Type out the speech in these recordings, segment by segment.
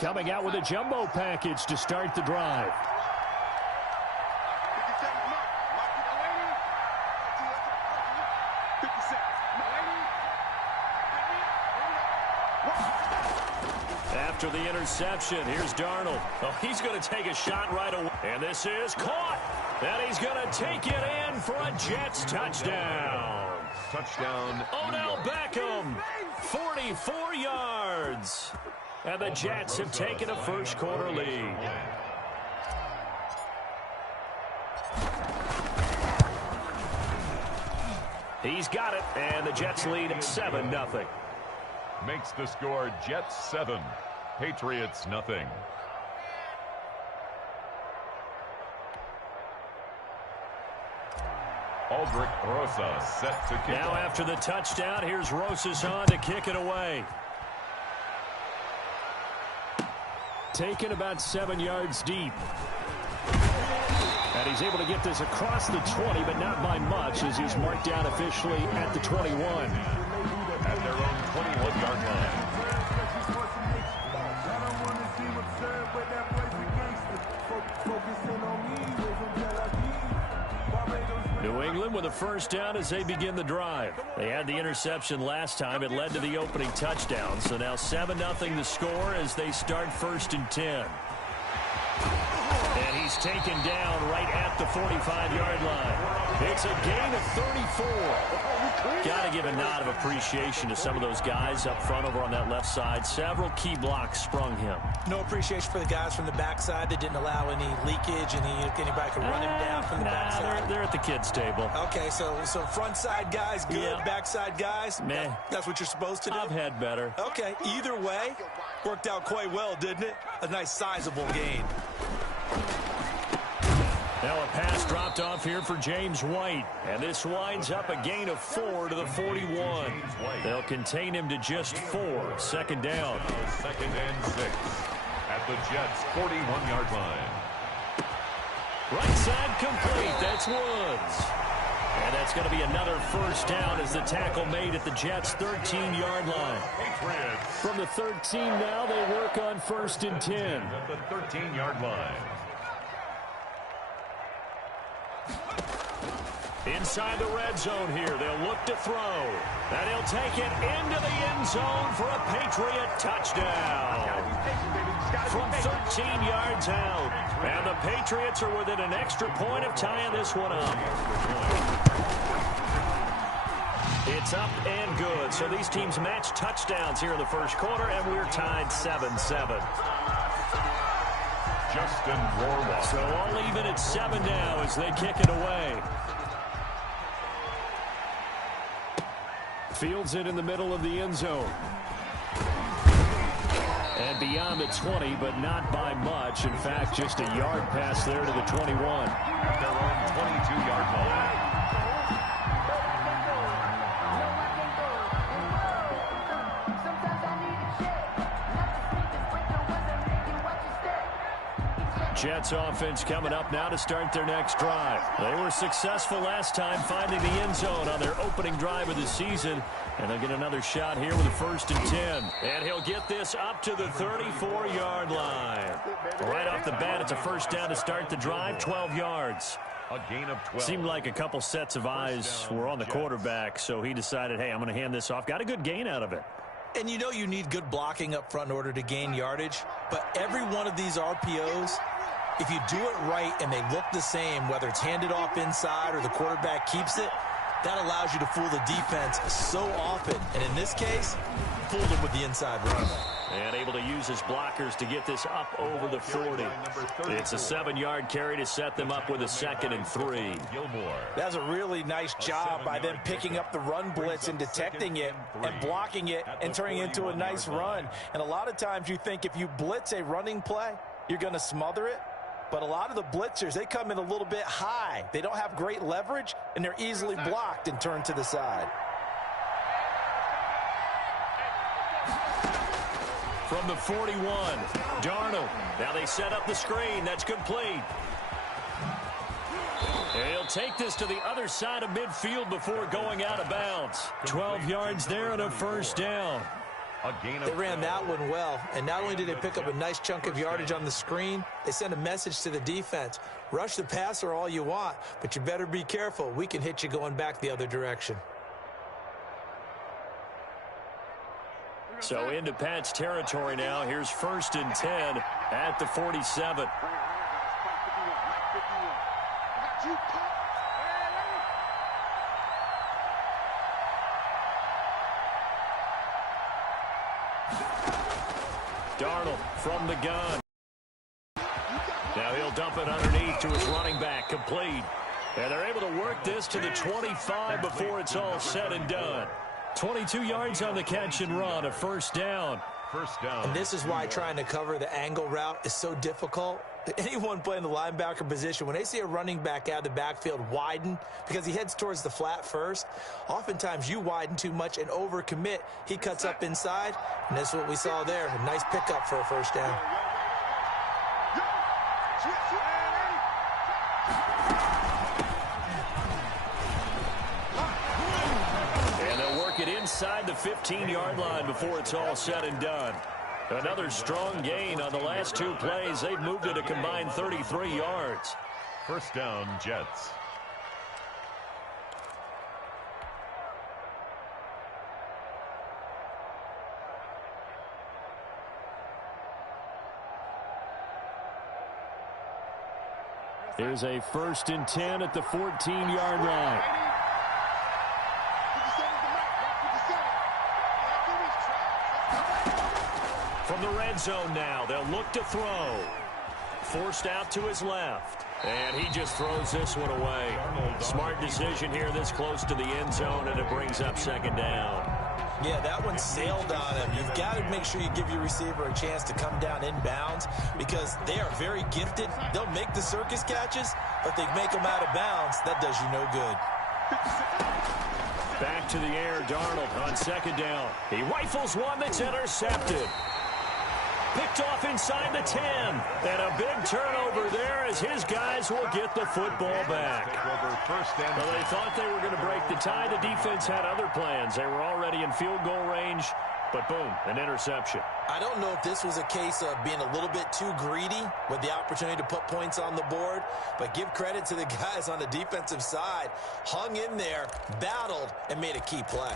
Coming out with a jumbo package to start the drive. After the interception, here's Darnold. Oh, he's going to take a shot right away. And this is caught. And he's going to take it in for a Jets touchdown. Touchdown. Odell Beckham, 44 yards. And the Jets have taken a first quarter lead. He's got it, and the Jets lead 7-0. Makes the score Jets 7, Patriots nothing. Aldrick Rosas set to kick now off. After the touchdown, here's Rosas on to kick it away. Taken about 7 yards deep. And he's able to get this across the 20, but not by much, as he's marked down officially at the 21. At their own 21-yard line. New England with a first down as they begin the drive. They had the interception last time. It led to the opening touchdown. So now 7-0 the score as they start 1st and 10. And he's taken down right at the 45-yard line. It's a gain of 34. Got to give a nod of appreciation to some of those guys up front over on that left side. Several key blocks sprung him. No appreciation for the guys from the backside that didn't allow any leakage, and anybody could run him down from the backside. They're at the kids' table. Okay, so front side guys good, Yeah. backside guys, Meh. That's what you're supposed to do? I've had better. Okay, either way, worked out quite well, didn't it? A nice sizable gain. Now a pass dropped off here for James White. And this winds up a gain of 4 to the 41. They'll contain him to just 4. 2nd down. 2nd and 6. At the Jets' 41-yard line. Right side complete. That's Woods. And that's going to be another first down as the tackle made at the Jets' 13-yard line. Patriots. From the 13 now, they work on 1st and 10. At the 13-yard line. Inside the red zone here, they'll look to throw. And he'll take it into the end zone for a Patriot touchdown. From 13 yards out. And the Patriots are within an extra point of tying this one up. It's up and good. So these teams match touchdowns here in the first quarter, and we're tied 7-7. Justin Rohrwasser. So all even at 7 now as they kick it away. Fields it in the middle of the end zone. And beyond the 20, but not by much. In fact, just a yard pass there to the 21. At their own 22-yard line. Jets offense coming up now to start their next drive. They were successful last time finding the end zone on their opening drive of the season. And they'll get another shot here with a 1st and 10. And he'll get this up to the 34-yard line. Right off the bat, it's a first down to start the drive, 12 yards. A gain of 12. Seemed like a couple sets of eyes were on the quarterback, so he decided, hey, I'm going to hand this off. Got a good gain out of it. And you know you need good blocking up front in order to gain yardage. But every one of these RPOs, if you do it right and they look the same, whether it's handed off inside or the quarterback keeps it, that allows you to fool the defense so often. And in this case, fooled them with the inside run. And able to use his blockers to get this up over the 40. It's a 7-yard carry to set them up with a 2nd and 3. Gilmore. That's a really nice job by them picking up the run blitz and detecting it and blocking it and turning it into a nice run. And a lot of times you think if you blitz a running play, you're going to smother it. But a lot of the blitzers, they come in a little bit high. They don't have great leverage, and they're easily blocked and turned to the side. From the 41, Darnold. Now they set up the screen. That's complete. He'll take this to the other side of midfield before going out of bounds. 12 yards there and a first down. A gain of They ran that one well, and not only did they pick up a nice chunk of yardage on the screen, they sent a message to the defense. Rush the passer all you want, but you better be careful. We can hit you going back the other direction. So into Pat's territory now. Here's 1st and 10 at the 47. Darnold from the gun. Now he'll dump it underneath to his running back, complete. And they're able to work this to the 25 before it's all said and done. 22 yards on the catch and run, a 1st down. First down. And this is why trying to cover the angle route is so difficult. Anyone playing the linebacker position, when they see a running back out of the backfield widen because he heads towards the flat first, oftentimes you widen too much and overcommit. He cuts up inside, and that's what we saw there. A nice pickup for a 1st down. And they'll work it inside the 15-yard line before it's all said and done. Another strong gain on the last 2 plays. They've moved it a combined 33 yards. First down, Jets. Here's a 1st and 10 at the 14-yard line. From the red zone now, they'll look to throw. Forced out to his left. And he just throws this one away. Smart decision here this close to the end zone, and it brings up 2nd down. Yeah, that one sailed on him. You've got to make sure you give your receiver a chance to come down inbounds because they are very gifted. They'll make the circus catches, but they make them out of bounds. That does you no good. Back to the air, Darnold on 2nd down. He rifles one that's intercepted. Picked off inside the 10. And a big turnover there as his guys will get the football back. Well, they thought they were going to break the tie. The defense had other plans. They were already in field goal range, but boom, an interception. I don't know if this was a case of being a little bit too greedy with the opportunity to put points on the board, but give credit to the guys on the defensive side. Hung in there, battled, and made a key play.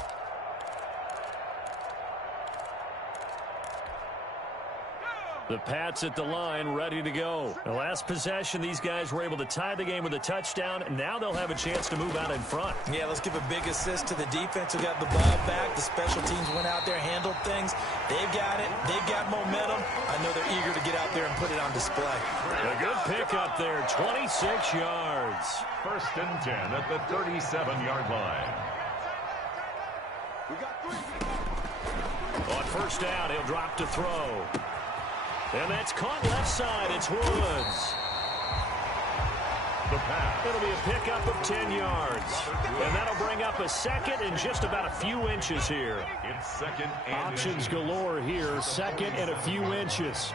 The Pats at the line, ready to go. The last possession, these guys were able to tie the game with a touchdown, and now they'll have a chance to move out in front. Yeah, let's give a big assist to the defense who got the ball back. The special teams went out there, handled things. They've got it. They've got momentum. I know they're eager to get out there and put it on display. A good pickup there, 26 yards. 1st and 10 at the 37-yard line. On 1st down, he'll drop to throw. And that's caught left side. It's Woods. The pass. It'll be a pickup of 10 yards. And that'll bring up a 2nd and just about a few inches here. It's 2nd and Options galore here. 2nd and a few inches.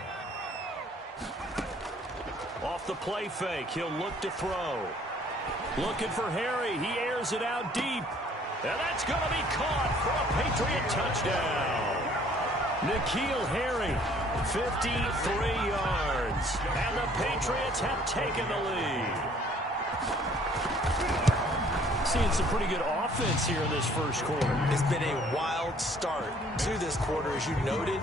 Off the play fake, he'll look to throw. Looking for Harry. He airs it out deep. And that's going to be caught for a Patriot touchdown. N'Keal Harry, 53 yards. And the Patriots have taken the lead. Seeing some pretty good offense here in this 1st quarter. It's been a wild start to this quarter, as you noted.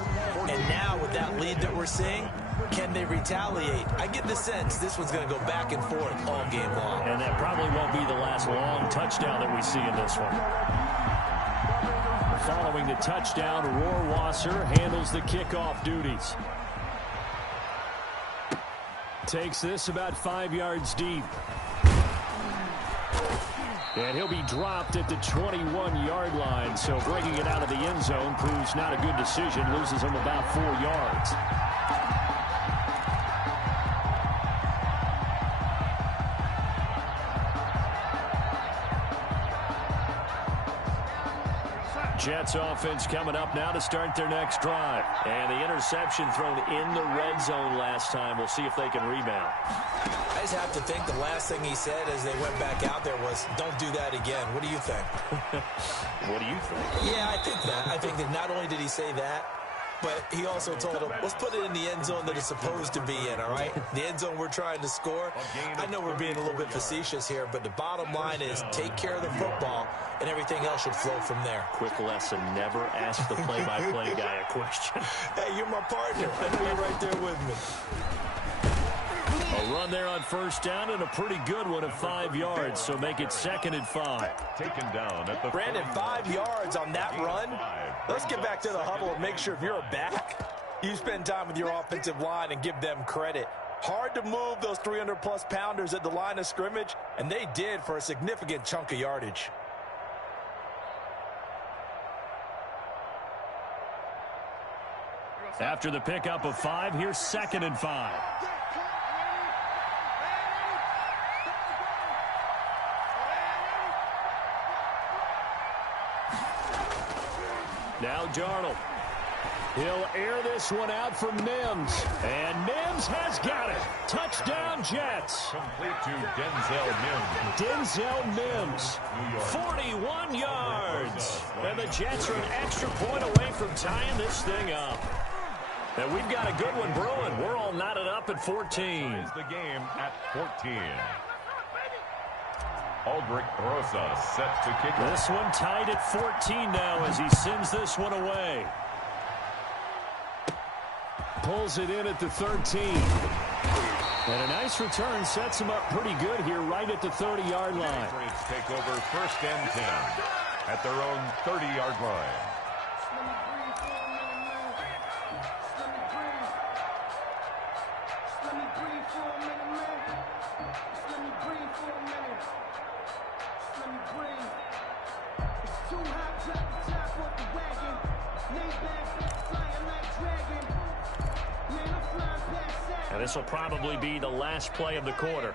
And now with that lead that we're seeing, can they retaliate? I get the sense this one's going to go back and forth all game long. And that probably won't be the last long touchdown that we see in this one. Following the touchdown, Rohrwasser handles the kickoff duties. Takes this about 5 yards deep. And he'll be dropped at the 21-yard line, so bringing it out of the end zone proves not a good decision. Loses him about 4 yards. Jets offense coming up now to start their next drive. And the interception thrown in the red zone last time. We'll see if they can rebound. I just have to think the last thing he said as they went back out there was, don't do that again. What do you think? What do you think? Yeah, I think that. I think that not only did he say that, but he also told him, let's put it in the end zone that it's supposed to be in, all right? The end zone we're trying to score. I know we're being a little bit facetious here, but the bottom line is take care of the football, and everything else should flow from there. Quick lesson, never ask the play-by-play guy a question. Hey, you're my partner. I know you're right there with me. A run there on first down and a pretty good one of 5 yards, so make it 2nd and 5. Taken down at the Brandon, 5 yards on that run. Let's get back to the huddle and make sure if you're a back, you spend time with your offensive line and give them credit. Hard to move those 300-plus pounders at the line of scrimmage, and they did for a significant chunk of yardage. After the pickup of 5, here's 2nd and 5. Now Darnold. He'll air this one out for Mims. And Mims has got it. Touchdown, Jets. Complete to Denzel Mims. 41 yards. And the Jets are an extra point away from tying this thing up. And we've got a good one brewing. We're all knotted up at 14. Ties the game at 14. Aldrich Rosa set to kick off. This one tied at 14 now as he sends this one away. Pulls it in at the 13. And a nice return sets him up pretty good here right at the 30-yard line. Patriots take over 1st and 10 at their own 30-yard line. And this will probably be the last play of the quarter.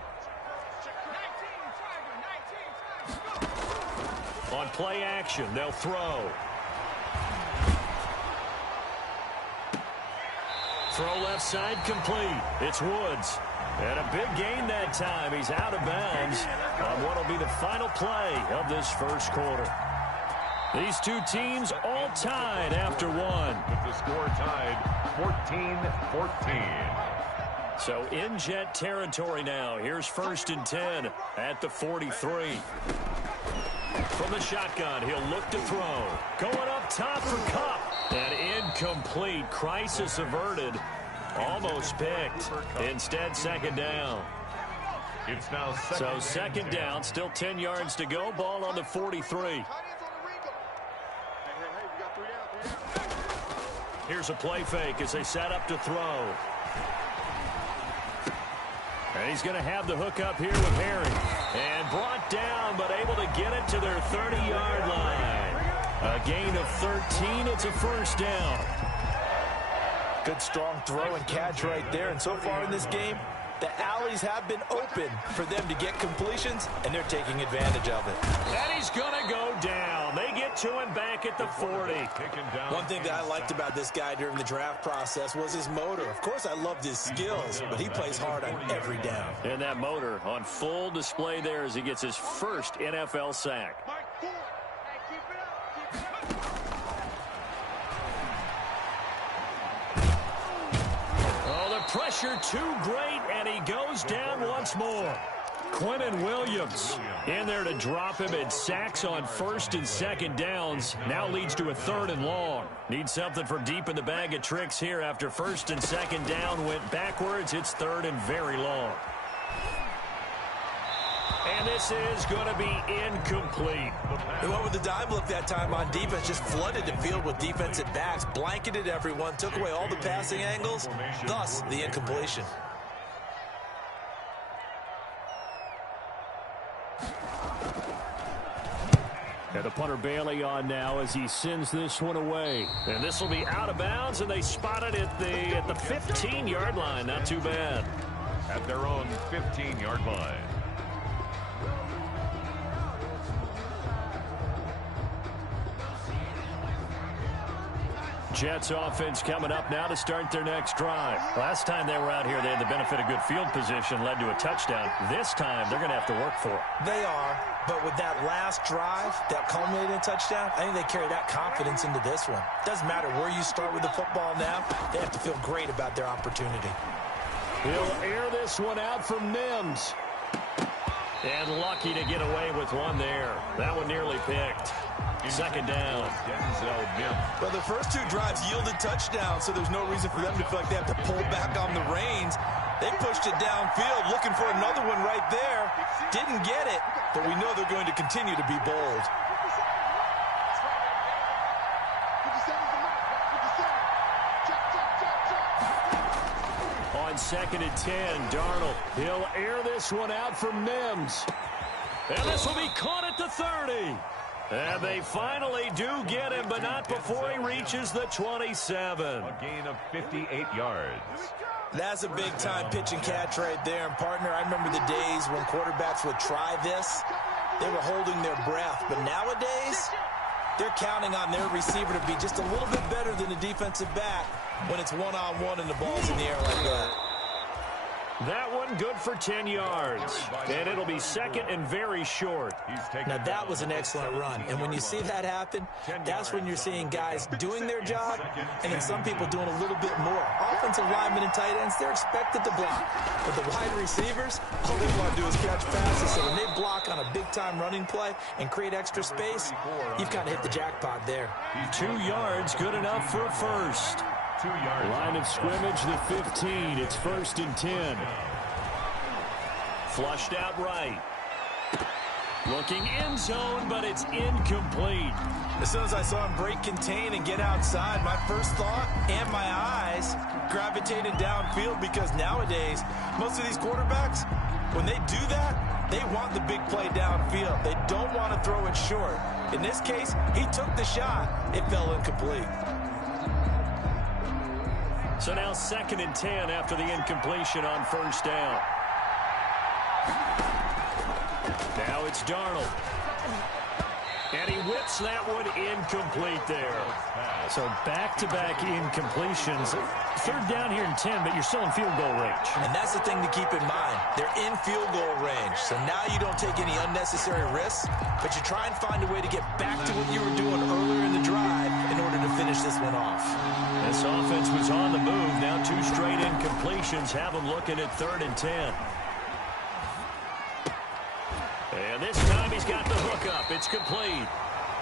On play action, they'll throw. Throw left side complete. It's Woods. And a big gain that time. He's out of bounds on what will be the final play of this first quarter. These two teams all tied after one. With the score tied 14-14. So in Jet territory now. Here's 1st and 10 at the 43. From the shotgun, he'll look to throw. Going up top for Kupp. And incomplete. Crisis averted. Almost picked. Instead, 2nd down. It's now second down. Still 10 yards to go. Ball on the 43. Here's a play fake as they set up to throw. And he's going to have the hook up here with Harry. And brought down, but able to get it to their 30-yard line. A gain of 13. It's a 1st down. Good strong throw and catch right there. And so far in this game, the alleys have been open for them to get completions, and they're taking advantage of it. And he's going to go down. They get to him back at the 40. One thing that I liked about this guy during the draft process was his motor. Of course, I loved his skills, but he plays hard on every down. And that motor on full display there as he gets his first NFL sack. Pressure too great, and he goes down once more. Quinnen Williams in there to drop him at sacks on 1st and 2nd downs. Now leads to a 3rd and long. Needs something from deep in the bag of tricks here after 1st and 2nd down went backwards. It's 3rd and very long. And this is going to be incomplete. They went with the dime look that time on defense, just flooded the field with defensive backs, blanketed everyone, took away all the passing angles, thus the incompletion. And the punter Bailey on now as he sends this one away. And this will be out of bounds, and they spot it at the 15-yard line. Not too bad. At their own 15-yard line. Jets offense coming up now to start their next drive. Last time they were out here, they had the benefit of good field position, led to a touchdown. This time, they're going to have to work for it. They are, but with that last drive, that culminating touchdown, I think they carry that confidence into this one. Doesn't matter where you start with the football now, they have to feel great about their opportunity. He'll air this one out from Mims. And lucky to get away with one there. That one nearly picked. Second down. Well, the first two drives yielded touchdowns, so there's no reason for them to feel like they have to pull back on the reins. They pushed it downfield, looking for another one right there. Didn't get it, but we know they're going to continue to be bold. On 2nd and 10, Darnold. He'll air this one out from Mims. And this will be caught at the 30. And they finally do get him, but not before he reaches the 27. A gain of 58 yards. That's a big-time pitch and catch right there. And, partner, I remember the days when quarterbacks would try this. They were holding their breath. But nowadays, they're counting on their receiver to be just a little bit better than the defensive back when it's one-on-one and the ball's in the air like that. That one good for 10 yards. And it'll be second and very short. Now, that was an excellent run. And when you see that happen, that's when you're seeing guys doing their job and then some people doing a little bit more. Offensive linemen and tight ends, they're expected to block. But the wide receivers, all they want to do is catch passes. So when they block on a big-time running play and create extra space, you've kind of hit the jackpot there. 2 yards, good enough for a first. 2 yards. Line of scrimmage, the 15. It's 1st and 10. Flushed out right. Looking end zone, but it's incomplete. As soon as I saw him break contain and get outside, my first thought and my eyes gravitated downfield because nowadays, most of these quarterbacks, when they do that, they want the big play downfield. They don't want to throw it short. In this case, he took the shot. It fell incomplete. So now 2nd and 10 after the incompletion on 1st down. Now it's Darnold. And he whips that one incomplete there. So back-to-back incompletions. 3rd down here and 10, but you're still in field goal range. And that's the thing to keep in mind. They're in field goal range. So now you don't take any unnecessary risks, but you try and find a way to get back to what you were doing earlier in the drive in order to finish this one off. This offense was on the move. Now 2 straight incompletions have them looking at 3rd and 10. And this time he's got the hook up. It's complete.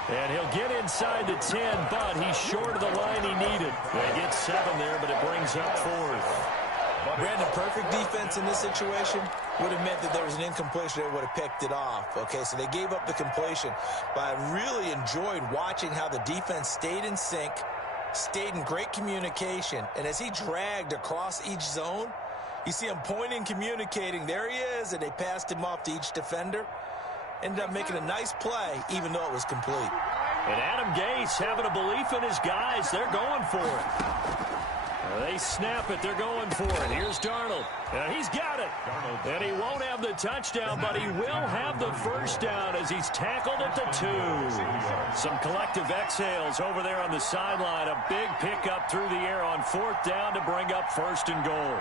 And he'll get inside the 10, but he's short of the line he needed. They get 7 there, but it brings up 4th. Brandon, perfect defense in this situation would have meant that there was an incompletion. They would have picked it off. Okay, so they gave up the completion. But I really enjoyed watching how the defense stayed in sync, stayed in great communication. And as he dragged across each zone, you see him pointing, communicating. There he is, and they passed him off to each defender. Ended up making a nice play, even though it was complete. And Adam Gase having a belief in his guys. They're going for it. They snap it. They're going for it. Here's Darnold. He's got it. And he won't have the touchdown, but he will have the first down as he's tackled at the 2. Some collective exhales over there on the sideline. A big pickup through the air on 4th down to bring up 1st and goal.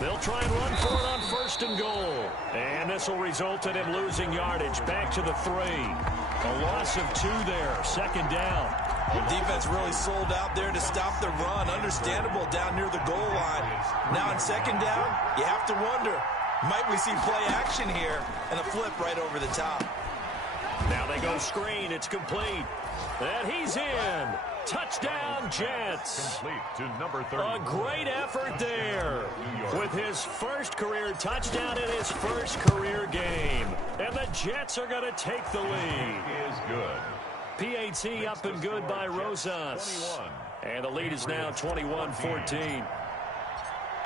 They'll try and run for it on 1st and goal. And this will result in him losing yardage. Back to the 3. A loss of 2 there. 2nd down. The defense really sold out there to stop the run. Understandable down near the goal line. Now on 2nd down, you have to wonder, might we see play action here? And a flip right over the top. Now they go screen. It's complete. And he's in. Touchdown, Jets. Complete to number 30. A great effort there with his first career touchdown in his first career game. And the Jets are going to take the lead. Is good. PAT up and good by Rosas. 21. And the lead is now 21-14.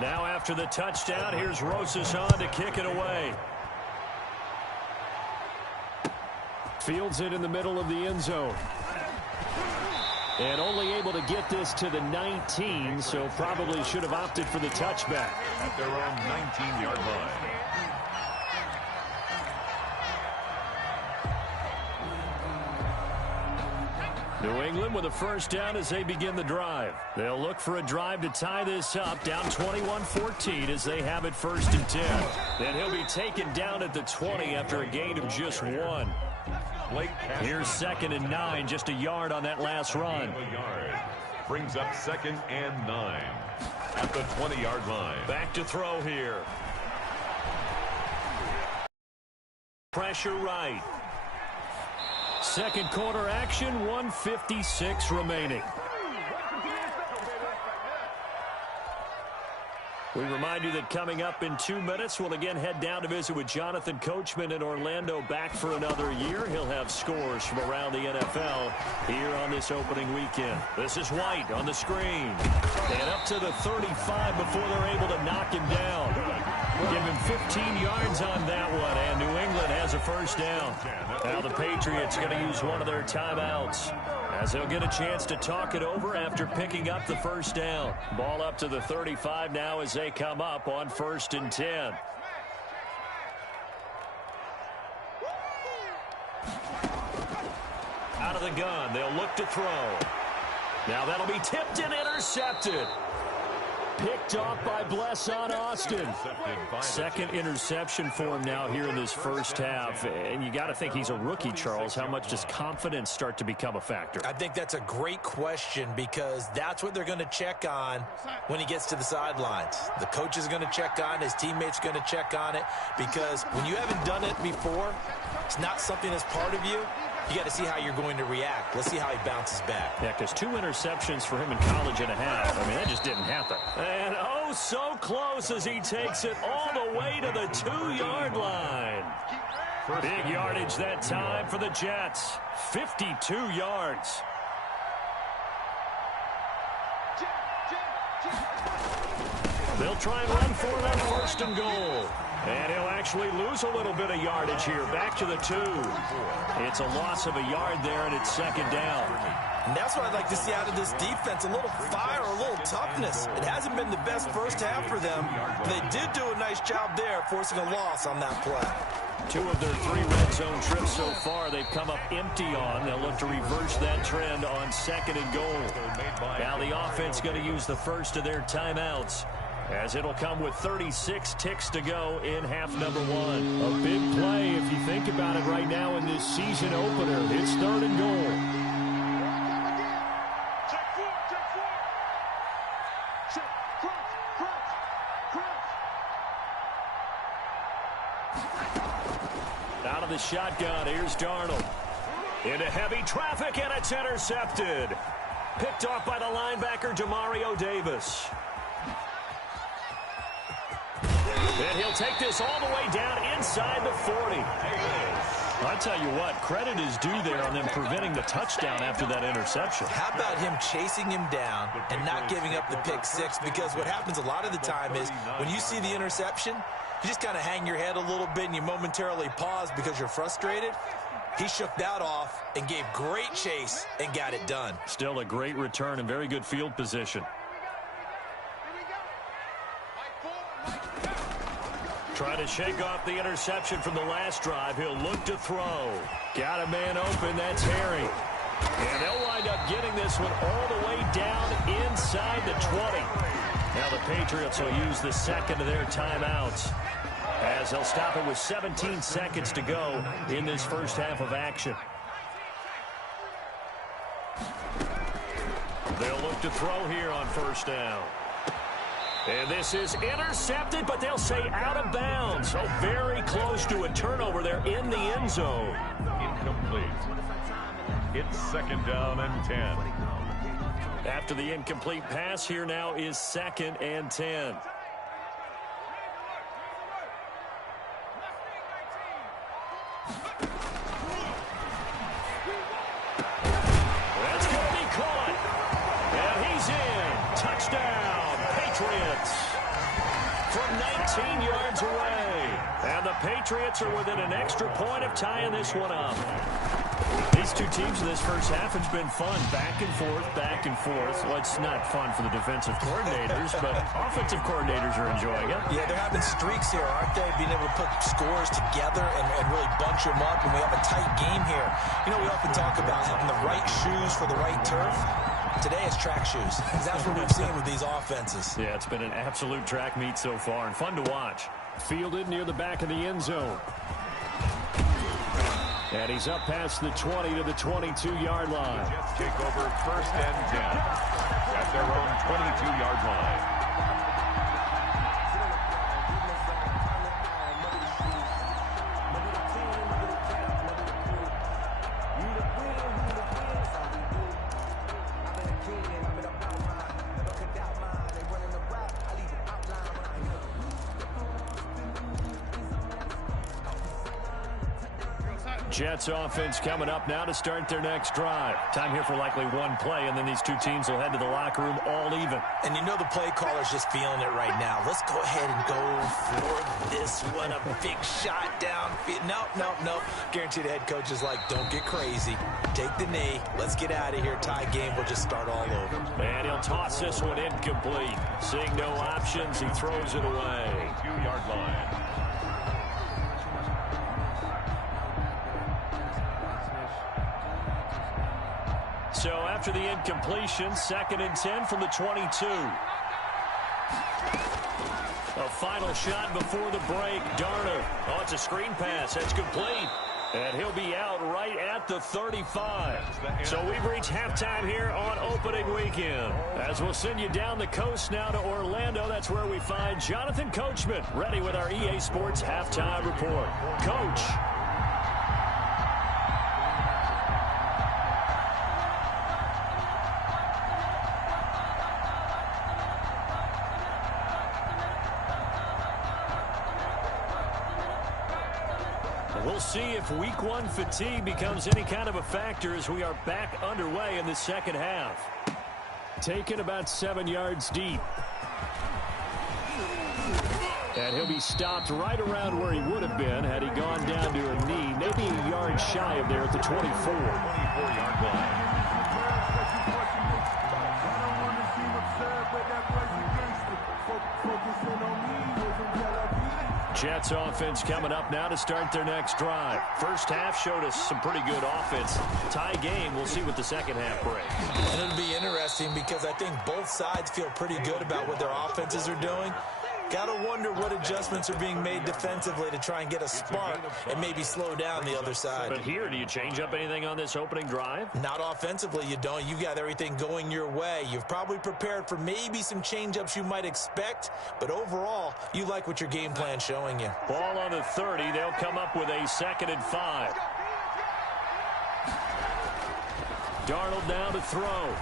Now after the touchdown, here's Rosas on to kick it away. Fields it in the middle of the end zone. And only able to get this to the 19, so probably should have opted for the touchback. At their own 19-yard line. New England with a first down as they begin the drive. They'll look for a drive to tie this up, down 21-14 as they have it 1st and 10. Then he'll be taken down at the 20 after a gain of just 1. Here's 2nd and 9, just a yard on that last run. Brings up 2nd and 9 at the 20-yard line. Back to throw here. Pressure right. Second quarter action, 1:56 remaining. We remind you that coming up in 2 minutes, we'll again head down to visit with Jonathan Coachman in Orlando, back for another year. He'll have scores from around the NFL here on this opening weekend. This is White on the screen. And up to the 35 before they're able to knock him down. Give him 15 yards on that one, and New England has a first down. Now the Patriots going to use one of their timeouts, as they'll get a chance to talk it over after picking up the first down. Ball up to the 35 now as they come up on 1st and 10. Out of the gun, they'll look to throw. Now that'll be tipped and intercepted. Picked off by Blesson Austin. Second interception for him now here in this first half. And you got to think he's a rookie, Charles. How much does confidence start to become a factor? I think that's a great question, because that's what they're going to check on when he gets to the sidelines. The coach is going to check on it. His teammates are going to check on it, because when you haven't done it before, it's not something that's part of you. You got to see how you're going to react. Let's see how he bounces back. Yeah, because 2 interceptions for him in college and a half. I mean, that just didn't happen. And oh, so close as he takes it all the way to the 2-yard line. Big yardage that time for the Jets. 52 yards. They'll try and run for it on 1st and goal. And he'll actually lose a little bit of yardage here. Back to the 2. It's a loss of a yard there, and it's 2nd down. And that's what I'd like to see out of this defense. A little fire, a little toughness. It hasn't been the best first half for them. They did do a nice job there, forcing a loss on that play. 2 of their 3 red zone trips so far they've come up empty on. They'll look to reverse that trend on 2nd and goal. Now the offense going to use the first of their timeouts, as it'll come with 36 ticks to go in half number 1. A big play if you think about it right now in this season opener. It's 3rd and goal. Out of the shotgun, here's Darnold. Into heavy traffic, and it's intercepted. Picked off by the linebacker, Demario Davis. And he'll take this all the way down inside the 40. I'll tell you what, credit is due there on them preventing the touchdown after that interception. How about him chasing him down and not giving up the pick 6? Because what happens a lot of the time is when you see the interception, you just kind of hang your head a little bit and you momentarily pause because you're frustrated. He shook that off and gave great chase and got it done. Still a great return and very good field position. Trying to shake off the interception from the last drive. He'll look to throw. Got a man open. That's Harry. And they'll wind up getting this one all the way down inside the 20. Now the Patriots will use the second of their timeouts, as they'll stop it with 17 seconds to go in this first half of action. They'll look to throw here on 1st down. And this is intercepted, but they'll say out of bounds. So very close to a turnover there in the end zone. Incomplete. It's 2nd down and 10. After the incomplete pass, here now is 2nd and 10. That's going to be caught. And he's in. Touchdown, Patriots. From 19 yards away. And the Patriots are within an extra point of tying this one up. These two teams in this first half has been fun. Back and forth, back and forth. Well, it's not fun for the defensive coordinators, but offensive coordinators are enjoying it. Yeah, they're having streaks here, aren't they? Being able to put scores together and really bunch them up, and we have a tight game here. You know, we often talk about having the right shoes for the right turf. Today is track shoes. That's what we've seen with these offenses. Yeah, it's been an absolute track meet so far and fun to watch. Fielded near the back of the end zone. And he's up past the 20 to the 22-yard line. The Jets take over 1st and 10 at their own 22-yard line. Jets offense coming up now to start their next drive. Time here for likely one play, and then these two teams will head to the locker room all even. And you know the play caller's just feeling it right now. Let's go ahead and go for this one. A big shot down. Nope. Guaranteed the head coach is like, don't get crazy. Take the knee. Let's get out of here. Tie game. We'll just start all over. And he'll toss this one incomplete. Seeing no options, he throws it away. 2-yard line. So after the incompletion, 2nd and 10 from the 22. A final shot before the break. Darnold. Oh, it's a screen pass. That's complete. And he'll be out right at the 35. So we've reached halftime here on opening weekend. As we'll send you down the coast now to Orlando, that's where we find Jonathan Coachman ready with our EA Sports halftime report. Coach. We'll see if week one fatigue becomes any kind of a factor as we are back underway in the second half. Taken about 7 yards deep. And he'll be stopped right around where he would have been had he gone down to a knee, maybe a yard shy of there at the 24. 24-yard line. Jets offense coming up now to start their next drive. First half showed us some pretty good offense. Tie game. We'll see what the second half brings. And it'll be interesting because I think both sides feel pretty good about what their offenses are doing. Got to wonder what adjustments are being made defensively to try and get a spark and maybe slow down the other side. But here, do you change up anything on this opening drive? Not offensively, you don't. You've got everything going your way. You've probably prepared for maybe some change-ups you might expect, but overall, you like what your game plan's showing you. Ball on the 30. They'll come up with a 2nd and 5. Darnold down to throw.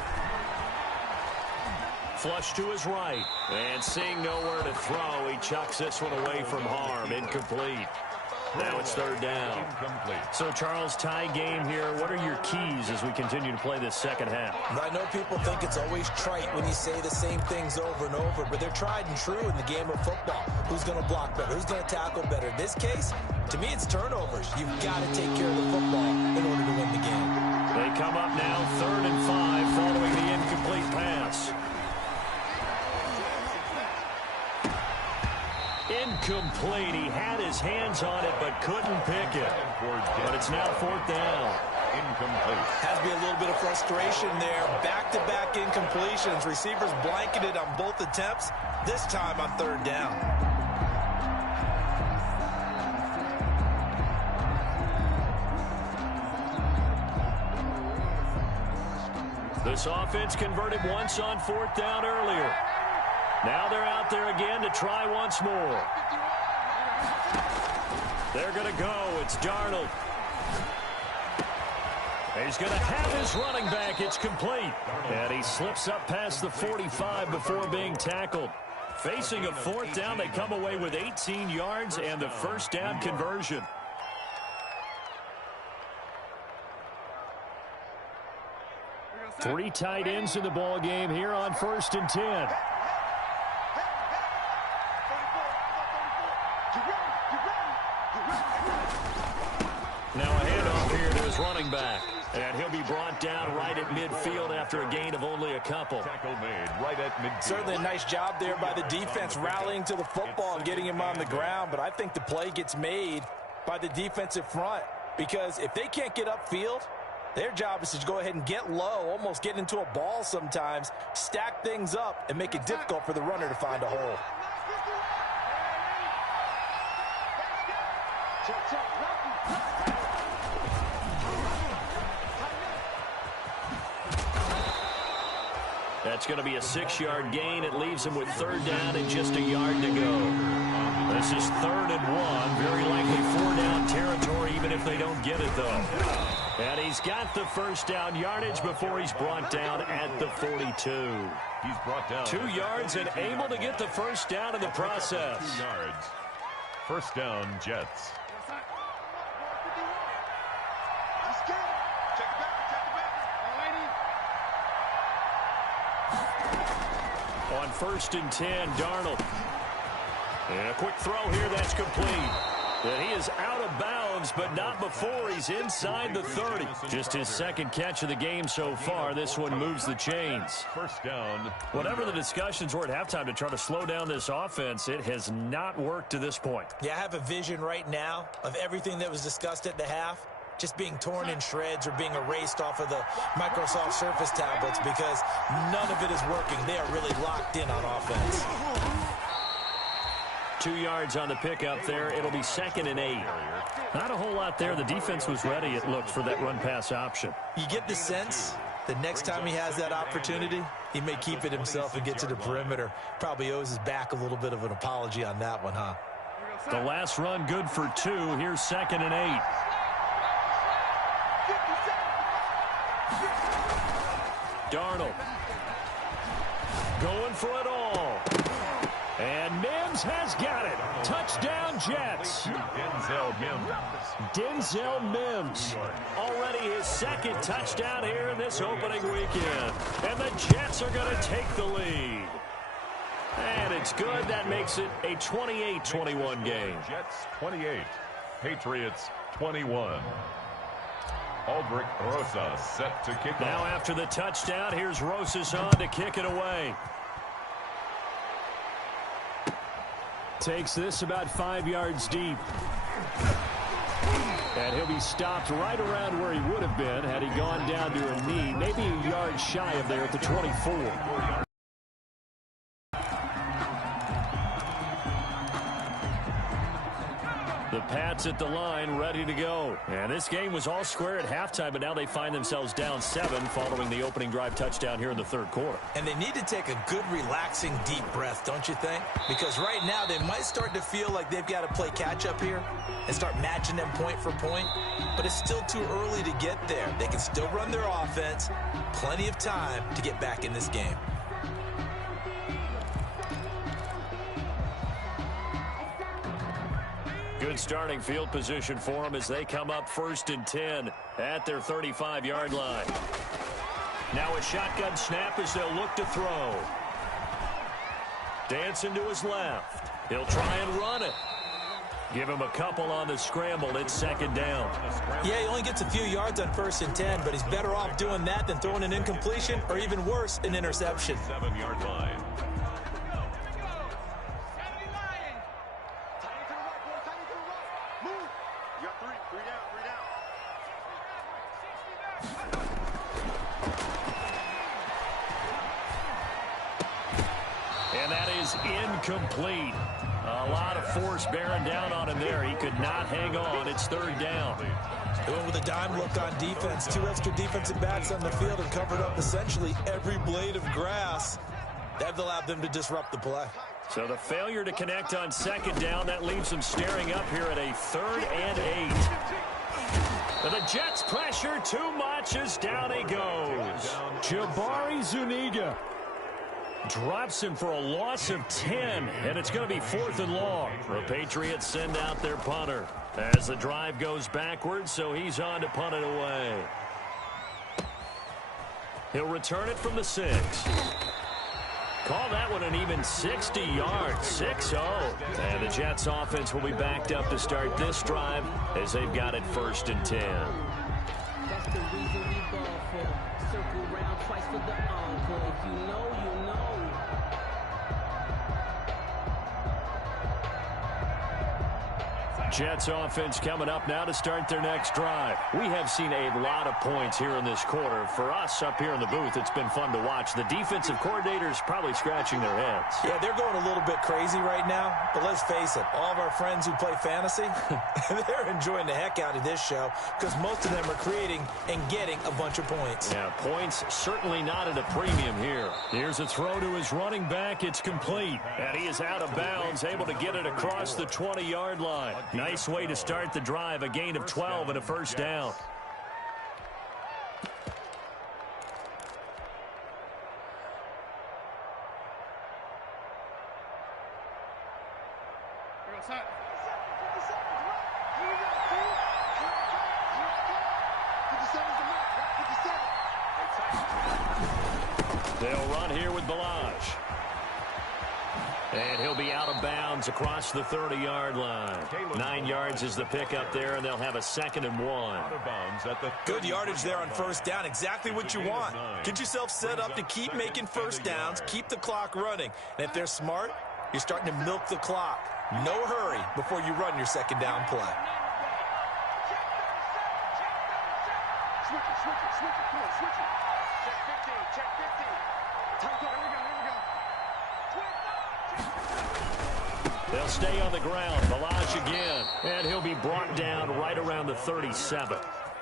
Flush to his right. And seeing nowhere to throw, he chucks this one away from harm. Incomplete. Now it's 3rd down. Incomplete. So, Charles, tie game here. What are your keys as we continue to play this second half? I know people think it's always trite when you say the same things over and over, but they're tried and true in the game of football. Who's going to block better? Who's going to tackle better? In this case, to me, it's turnovers. You've got to take care of the football in order to win the game. They come up now 3rd and 5 following the incomplete pass. Incomplete. He had his hands on it but couldn't pick it. But it's now 4th down. Incomplete. Has to be a little bit of frustration there. Back-to-back incompletions. Receivers blanketed on both attempts. This time on 3rd down. This offense converted once on 4th down earlier. Now they're out there again to try once more. They're going to go. It's Darnold. He's going to have his running back. It's complete. And he slips up past the 45 before being tackled. Facing a 4th down, they come away with 18 yards and the 1st down conversion. Three tight ends in the ball game here on 1st and 10. Now a handoff here to his running back. And he'll be brought down right at midfield after a gain of only a couple. Tackle made right at midfield. Certainly a nice job there by the defense rallying to the football and getting him on the ground. But I think the play gets made by the defensive front, because if they can't get upfield, their job is to go ahead and get low, almost get into a ball sometimes, stack things up, and make it difficult for the runner to find a hole. That's going to be a 6-yard gain. It leaves him with third down and just a yard to go. This is 3rd and 1. Very likely 4-down territory, even if they don't get it, though. And he's got the first down yardage before he's brought down at the 42. He's brought down 2 yards and able to get the first down in the process. 2 yards. First down, Jets. On 1st and 10, Darnold. And a quick throw here, that's complete. And he is out of bounds, but not before he's inside the 30. Just his second catch of the game so far. This one moves the chains. First down. Whatever the discussions were at halftime to try to slow down this offense, it has not worked to this point. Yeah, I have a vision right now of everything that was discussed at the half just being torn in shreds or being erased off of the Microsoft Surface tablets, because none of it is working. They are really locked in on offense. 2 yards on the pickup there. It'll be 2nd and 8. Not a whole lot there. The defense was ready, it looked, for that run-pass option. You get the sense that next time he has that opportunity, he may keep it himself and get to the perimeter. Probably owes his back a little bit of an apology on that one, huh? The last run good for 2. Here's 2nd and 8. Darnold going for it all. And Mims has got it. Touchdown, Jets. Denzel Mims. Already his 2nd touchdown here in this opening weekend. And the Jets are going to take the lead. And it's good. That makes it a 28-21 game. Jets 28. Patriots 21. Aldrich Rosas set to kick Now off. after the touchdown, here's Rosas on to kick it away. Takes this about 5 yards deep. And he'll be stopped right around where he would have been had he gone down to a knee, maybe a yard shy of there at the 24. The Pats at the line, ready to go. And this game was all square at halftime, but now they find themselves down 7 following the opening drive touchdown here in the 3rd quarter. And they need to take a good, relaxing, deep breath, don't you think? Because right now they might start to feel like they've got to play catch-up here and start matching them point for point. But it's still too early to get there. They can still run their offense. Plenty of time to get back in this game. Good starting field position for them as they come up 1st and 10 at their 35-yard line. Now a shotgun snap as they'll look to throw. Dancing to his left. He'll try and run it. Give him a couple on the scramble. It's 2nd down. Yeah, he only gets a few yards on 1st and 10, but he's better off doing that than throwing an incompletion or even worse, an interception. 7-yard line. And that is incomplete. A lot of force bearing down on him there. He could not hang on. It's 3rd down. They went with a dime look on defense. 2 extra defensive backs on the field and covered up essentially every blade of grass. That allowed them to disrupt the play. So the failure to connect on 2nd down, that leaves them staring up here at a 3rd and 8. But the Jets pressure too much as down he goes. Jabari Zuniga drops him for a loss of 10, and it's going to be 4th and long. The Patriots send out their punter as the drive goes backwards, so he's on to punt it away. He'll return it from the 6. Call that one an even 60 yards, 6-0. And the Jets offense will be backed up to start this drive as they've got it 1st and 10. The reason we ball for. Circle round twice for the encore. If you know, you know. Jets offense coming up now to start their next drive. We have seen a lot of points here in this quarter. For us up here in the booth, it's been fun to watch. The defensive coordinators probably scratching their heads. Yeah, they're going a little bit crazy right now, but let's face it, all of our friends who play fantasy, they're enjoying the heck out of this show because most of them are creating and getting a bunch of points. Yeah, points certainly not at a premium here. Here's a throw to his running back. It's complete, and he is out of bounds, able to get it across the 20-yard line. Nice way to start the drive, a gain of 12 and a first down. They'll run here with Balaj. And he'll be out of bounds across the 30-yard line. 9 yards is the pickup there, and they'll have a 2nd and 1. Good yardage there on first down. Exactly what you want. Get yourself set up to keep making first downs, keep the clock running. And if they're smart, you're starting to milk the clock. No hurry before you run your second down play. Switch it. Come on, switch it. Check 15, check 15. Here we go. They'll stay on the ground. Balaj again. And he'll be brought down right around the 37.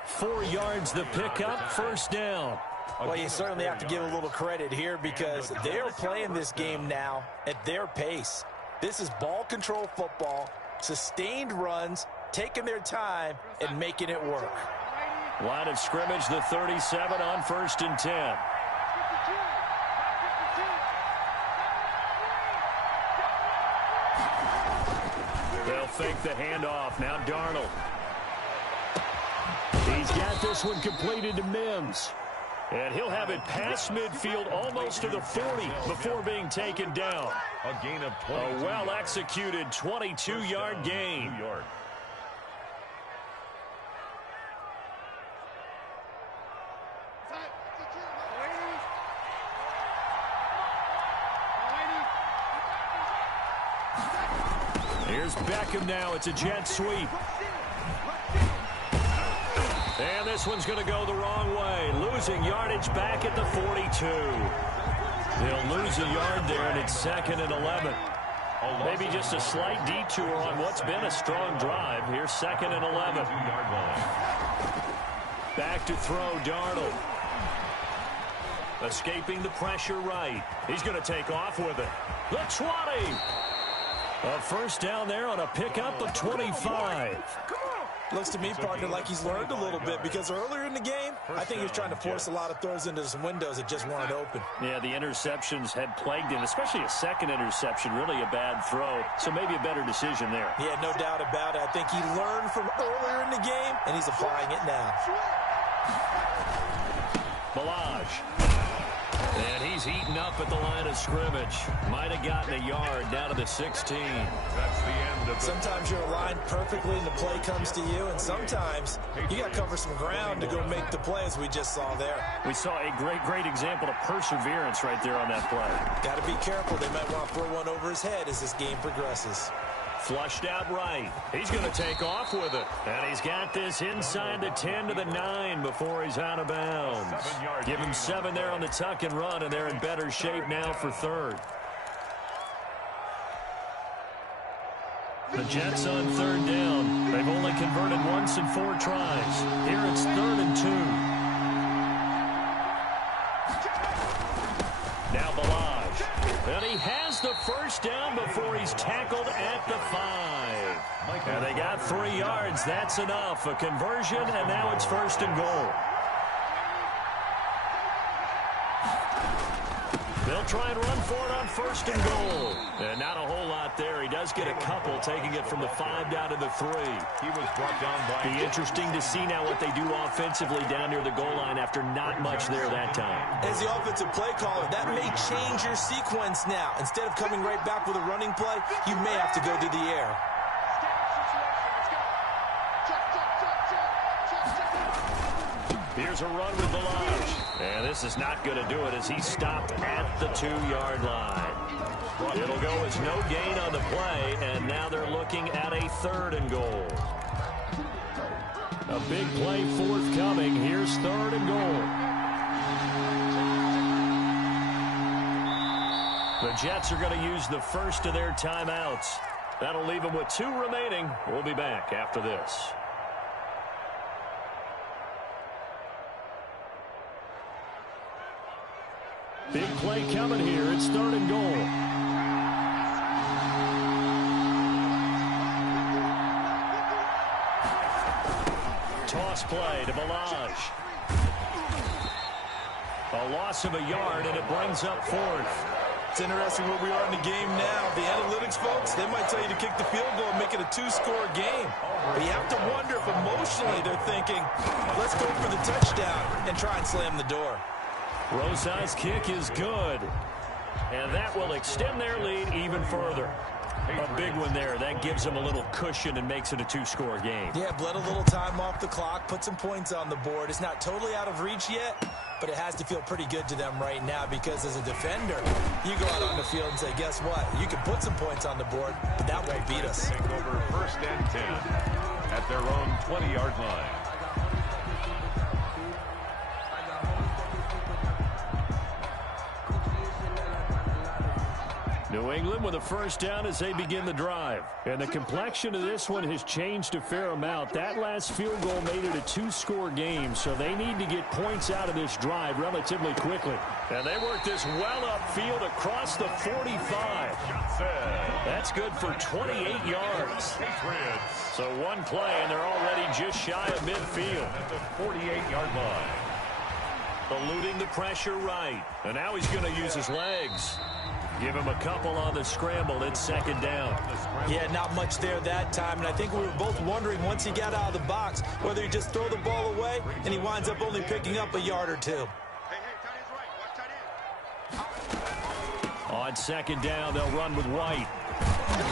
4 yards the pickup, first down. Well, you certainly have to give a little credit here because they're playing this game now at their pace. This is ball control football, sustained runs, taking their time, and making it work. Line of scrimmage, the 37 on 1st and 10. They'll fake the handoff. Now Darnold. He's got this one completed to Mims. And he'll have it past midfield almost to the 40 before being taken down. A gain of 22. A well-executed 22-yard gain. Here's Beckham now. It's a jet sweep. And this one's going to go the wrong way. Losing yardage back at the 42. They'll lose a yard there, and it's 2nd and 11. Maybe just a slight detour on what's been a strong drive. Here's 2nd and 11. Back to throw, Darnold. Escaping the pressure right. He's going to take off with it. The 20. A first down there on a pickup of 25. Looks to me, partner, like he's learned a little bit because earlier in the game, I think he was trying to force a lot of throws into some windows that just weren't open. Yeah, the interceptions had plagued him, especially a second interception, really a bad throw. So maybe a better decision there. Yeah, no doubt about it. I think he learned from earlier in the game, and he's applying it now. Balaj. And he's eaten up at the line of scrimmage. Might have gotten a yard down to the 16. That's the end of it. Sometimes you're aligned perfectly and the play comes to you, and sometimes you got to cover some ground to go make the play, as we just saw there. We saw a great example of perseverance right there on that play. Got to be careful. They might want to throw one over his head as this game progresses. Flushed out right. He's going to take off with it. And he's got this inside the 10 to the 9 before he's out of bounds. Give him 7 there on the tuck and run, and they're in better shape now for 3rd. The Jets on 3rd down. They've only converted once in 4 tries. Here it's 3rd and 2. Now Balaj. And he has the first down before he's tackled at the 5. And they got 3 yards. That's enough. A conversion, and now it's 1st and goal. They'll try and run for it on 1st and goal. And not a whole lot there. He does get a couple, taking it from the 5 down to the 3. He was brought down by... Be interesting to see now what they do offensively down near the goal line after not much there that time. As the offensive play caller, that may change your sequence now. Instead of coming right back with a running play, you may have to go to the air. Here's a run with Balazs. And this is not going to do it as he stopped at the 2-yard line. It'll go as no gain on the play, and now they're looking at a 3rd and goal. A big play forthcoming. Here's 3rd and goal. The Jets are going to use the first of their timeouts. That'll leave them with 2 remaining. We'll be back after this. Big play coming here. It's 3rd and goal. Toss play to Balazs. A loss of a yard, and it brings up 4th. It's interesting where we are in the game now. The analytics folks, they might tell you to kick the field goal and make it a 2-score game. But you have to wonder if emotionally they're thinking, let's go for the touchdown and try and slam the door. Rosai's kick is good. And that will extend their lead even further. A big one there. That gives them a little cushion and makes it a 2-score game. Yeah, bled a little time off the clock, put some points on the board. It's not totally out of reach yet, but it has to feel pretty good to them right now because as a defender, you go out on the field and say, guess what? You can put some points on the board, but that won't beat us. Take over 1st and 10 at their own 20-yard line. New England with a 1st down as they begin the drive. And the complexion of this one has changed a fair amount. That last field goal made it a 2-score game, so they need to get points out of this drive relatively quickly. And they work this well upfield across the 45. That's good for 28 yards. So one play, and they're already just shy of midfield. At the 48-yard line. Eluding the pressure right. And now he's going to use his legs. Give him a couple on the scramble. It's 2nd down. Yeah, not much there that time. And I think we were both wondering once he got out of the box whether he just throw the ball away and he winds up only picking up a yard or 2. On 2nd down, they'll run with White.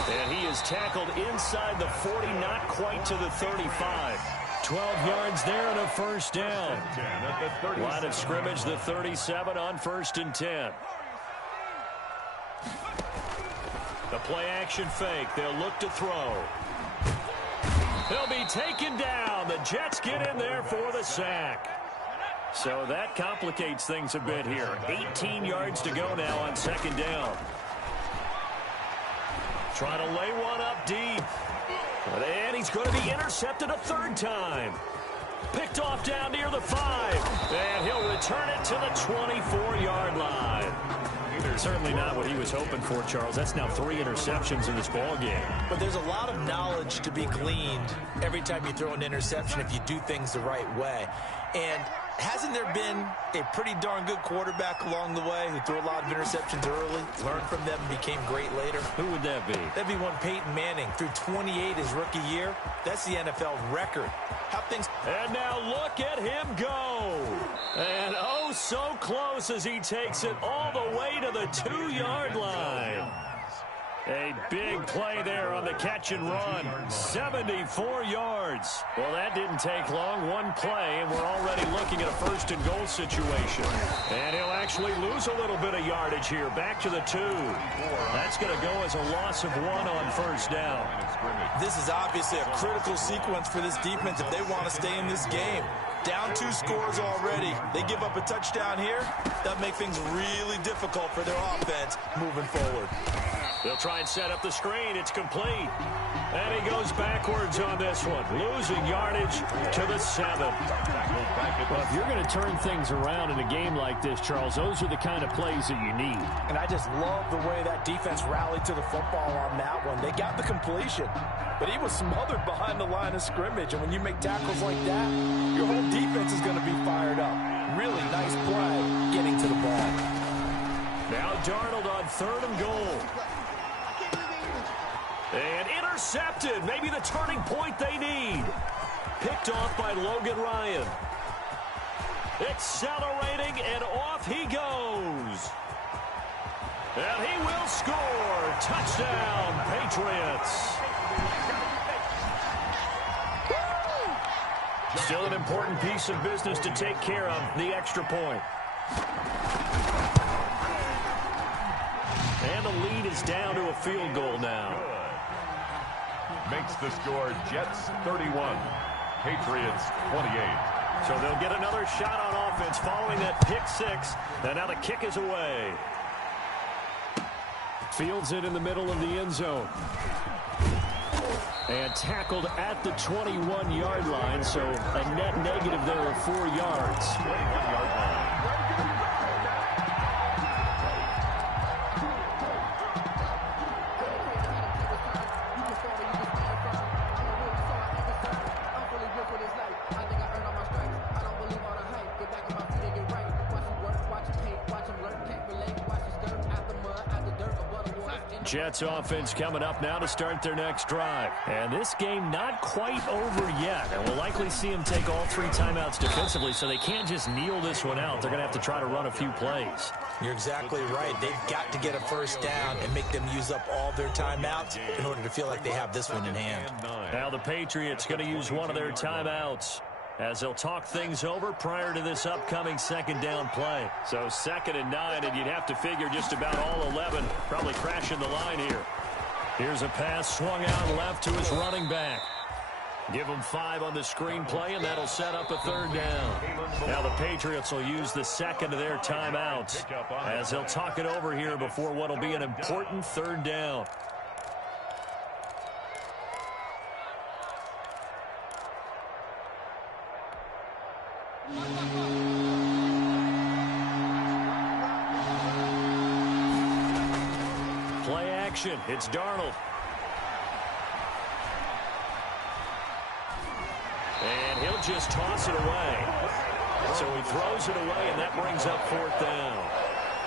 And he is tackled inside the 40, not quite to the 35. 12 yards there and a 1st down. Line of scrimmage, the 37 on 1st and 10. The play-action fake. They'll look to throw. He'll be taken down. The Jets get in there for the sack. So that complicates things a bit here. 18 yards to go now on 2nd down. Trying to lay one up deep. And he's going to be intercepted a 3rd time. Picked off down near the 5. And he'll return it to the 24-yard line. Certainly not what he was hoping for, Charles. That's now 3 interceptions in this ball game. But there's a lot of knowledge to be gleaned every time you throw an interception if you do things the right way. And hasn't there been a pretty darn good quarterback along the way who threw a lot of interceptions early, learned from them, and became great later? Who would that be? That'd be one Peyton Manning. Threw 28 his rookie year. That's the NFL record. How things... And now look at him go. And oh, so close as he takes it all the way to the 2-yard line. A big play there on the catch and run. 74 yards. Well, that didn't take long. One play, and we're already looking at a 1st and goal situation. And he'll actually lose a little bit of yardage here. Back to the 2. That's going to go as a loss of 1 on 1st down. This is obviously a critical sequence for this defense if they want to stay in this game. Down 2 scores already. They give up a touchdown here. That'll make things really difficult for their offense moving forward. They'll try and set up the screen. It's complete. And he goes backwards on this one. Losing yardage to the 7. Well, if you're going to turn things around in a game like this, Charles, those are the kind of plays that you need. And I just love the way that defense rallied to the football on that one. They got the completion, but he was smothered behind the line of scrimmage. And when you make tackles like that, your whole defense is going to be fired up. Really nice play getting to the ball. Now Darnold on 3rd and goal. And intercepted. Maybe the turning point they need. Picked off by Logan Ryan. Accelerating, and off he goes. And he will score. Touchdown, Patriots. Still an important piece of business to take care of, the extra point. And the lead is down to a field goal now. Makes the score Jets 31, Patriots 28. So they'll get another shot on offense following that pick six. And now the kick is away. Fields it in the middle of the end zone. And tackled at the 21-yard line, so a net negative there of 4 yards. 21-yard line. Jets offense coming up now to start their next drive. And this game not quite over yet. And we'll likely see them take all 3 timeouts defensively, so they can't just kneel this one out. They're going to have to try to run a few plays. You're exactly right. They've got to get a first down and make them use up all their timeouts in order to feel like they have this one in hand. Now the Patriots going to use one of their timeouts as they'll talk things over prior to this upcoming second down play. So 2nd and 9, and you'd have to figure just about all 11 probably crashing the line here. Here's a pass swung out left to his running back. Give him 5 on the screen play, and that'll set up a 3rd down. Now the Patriots will use the second of their timeouts as they'll talk it over here before what will be an important 3rd down. Play action. It's Darnold. And he'll just toss it away. So he throws it away, and that brings up 4th down.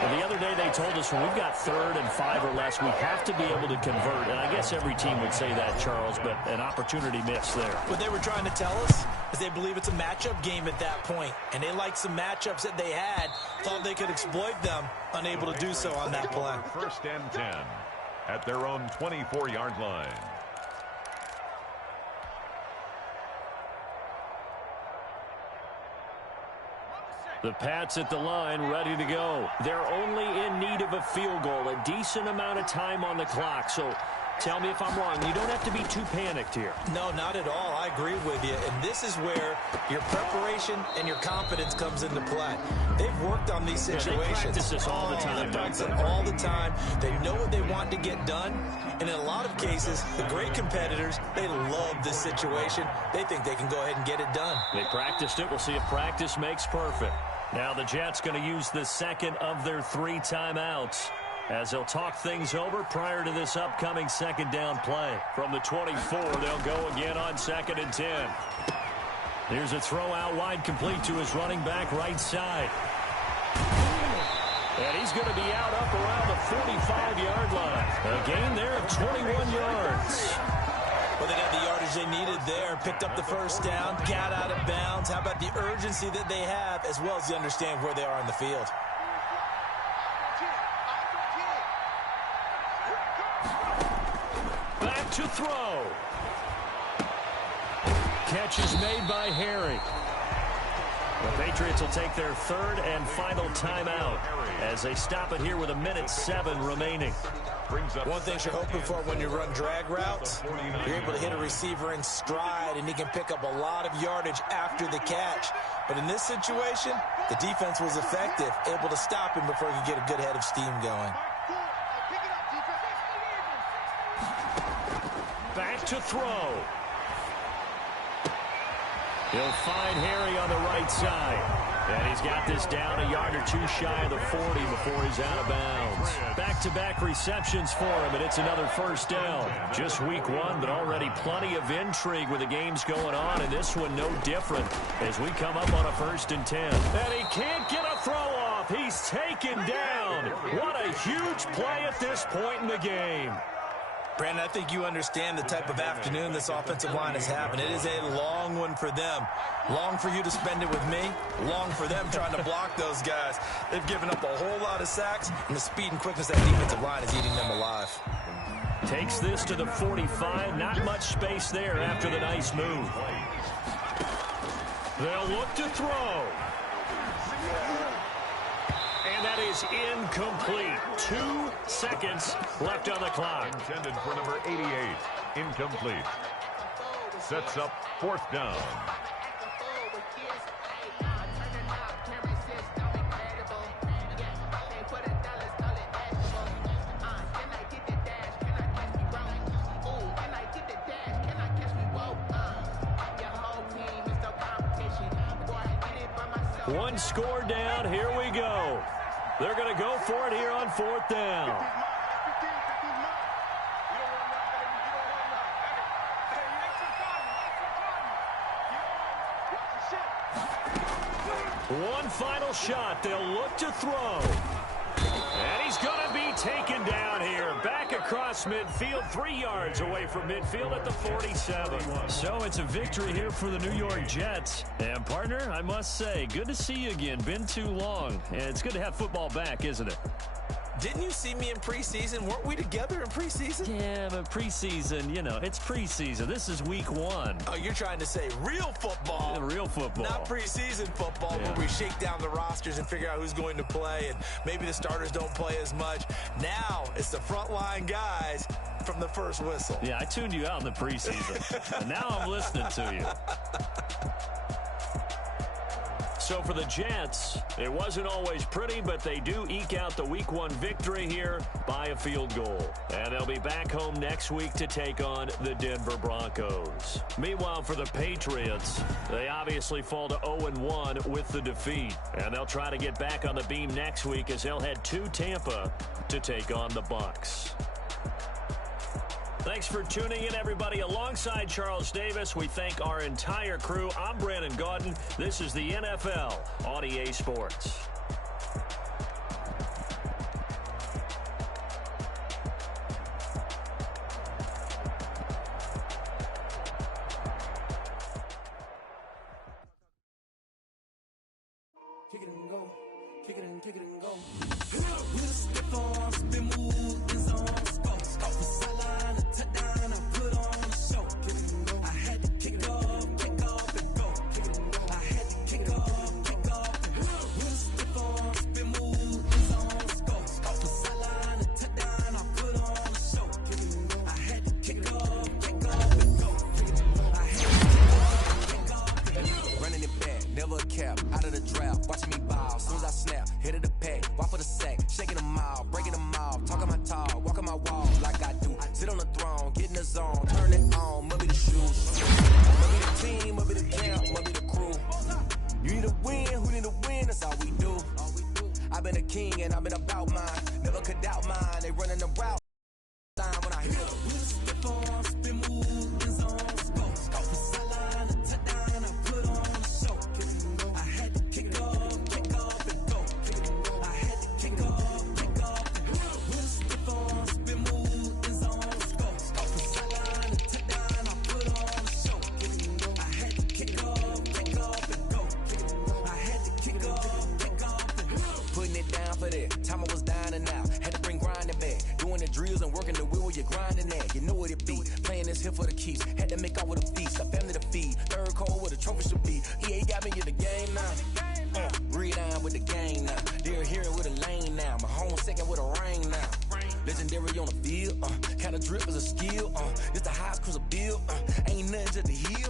And the other day they told us when we've got 3rd and 5 or less, we have to be able to convert. And I guess every team would say that, Charles, but an opportunity missed there. What they were trying to tell us is they believe it's a matchup game at that point. And they liked some matchups that they had, thought they could exploit them, unable to do so on that play. 1st and 10 at their own 24-yard line. The Pats at the line, ready to go. They're only in need of a field goal, a decent amount of time on the clock. So tell me if I'm wrong. You don't have to be too panicked here. No, not at all. I agree with you. And this is where your preparation and your confidence comes into play. They've worked on these situations. They practice this all the time. They practice it all the time. They know what they want to get done. And in a lot of cases, the great competitors, they love this situation. They think they can go ahead and get it done. They practiced it. We'll see if practice makes perfect. Now the Jets going to use the second of their 3 timeouts as they'll talk things over prior to this upcoming second down play. From the 24, they'll go again on 2nd and 10. Here's a throw out wide, complete to his running back right side. And he's going to be out up around the 45-yard line. A gain there of 21 yards. Well, they got the yardage they needed there, picked up the first down, got out of bounds. How about the urgency that they have, as well as they understand where they are in the field? Back to throw. Catch is made by Harry. The Patriots will take their 3rd and final timeout as they stop it here with 1:07 remaining. One thing you're hoping for when you run drag routes, you're able to hit a receiver in stride, and he can pick up a lot of yardage after the catch. But in this situation, the defense was effective, able to stop him before he could get a good head of steam going. Back to throw. He'll find Harry on the right side. And he's got this down a yard or 2 shy of the 40 before he's out of bounds. Back-to-back receptions for him, and it's another 1st down. Just week 1, but already plenty of intrigue with the games going on, and this one no different as we come up on a 1st and 10. And he can't get a throw off. He's taken down. What a huge play at this point in the game. Brandon, I think you understand the type of afternoon this offensive line is having. It is a long one for them. Long for you to spend it with me. Long for them trying to block those guys. They've given up a whole lot of sacks, and the speed and quickness of that defensive line is eating them alive. Takes this to the 45. Not much space there after the nice move. They'll look to throw. And that is incomplete. 2 seconds left on the clock. Intended for number 88. Incomplete. Sets up 4th down. One score down. Here we go. They're going to go for it here on 4th down. One final shot. They'll look to throw. And he's going to be taken down here. Back across midfield, 3 yards away from midfield at the 47. So it's a victory here for the New York Jets. And, partner, I must say, good to see you again. Been too long. And it's good to have football back, isn't it? Didn't you see me in preseason? Weren't we together in preseason? Yeah, but preseason, you know, it's preseason. This is week 1. Oh, you're trying to say real football. Yeah, real football. Not preseason football where we shake down the rosters and figure out who's going to play, and maybe the starters don't play as much. Now it's the frontline guys from the first whistle. Yeah, I tuned you out in the preseason. And now I'm listening to you. So for the Jets, it wasn't always pretty, but they do eke out the Week 1 victory here by a field goal. And they'll be back home next week to take on the Denver Broncos. Meanwhile, for the Patriots, they obviously fall to 0-1 with the defeat. And they'll try to get back on the beam next week as they'll head to Tampa to take on the Bucs. Thanks for tuning in, everybody. Alongside Charles Davis, we thank our entire crew. I'm Brandon Gaudin. This is the NFL on EA Sports. Kick it and go. Kick it and go. With a stiff arm, spin move, in zone, off the sideline, a touchdown, I put on a show. Kick it and go. I had to kick off and go. Kick it and go. I had to kick off and go. With a stiff arm, spin move, in zone, off the sideline, a touchdown, I put on a show. Kick it and go. I had to kick off and go. Kick it and go. I had to kick off and go. Running it back, never a cap, out of the draft, watching me ball, soon as I snap, hit of the pack, walk for the sack, shaking them out, breaking them off, talking my talk, walking my walls like I do, sit on the throne, get in the zone, turn it on, must be the shoes, must be the team, must be the camp, must be the crew, you need a win, who need a win, that's all we do, I've been a king and I've been about mine, never could doubt mine, they running the route, when I hit it, step on, spin move, in zone, off the sideline, a touchdown, I put on a show, I had to kick off and go, I had to kick off and go, with a stiff on, spin move, in zone, off the sideline, a touchdown, I put on a show, I had to kick off and go, I had to kick off and go, putting it down for that, time I was down and out, had to bring grinding back, doing the drills and working the wheel where you're grinding at, you know what it be, playing this here for the keeps, had to make out with a feast, a family to feed, third cold where the trophy should be, EA got me in the game now, read on with the game now, they're hearing with a lane now, my home second with a rain now, legendary on the field, kind of drip is a skill, it's the highest cruiser bill, ain't nothing to the heel,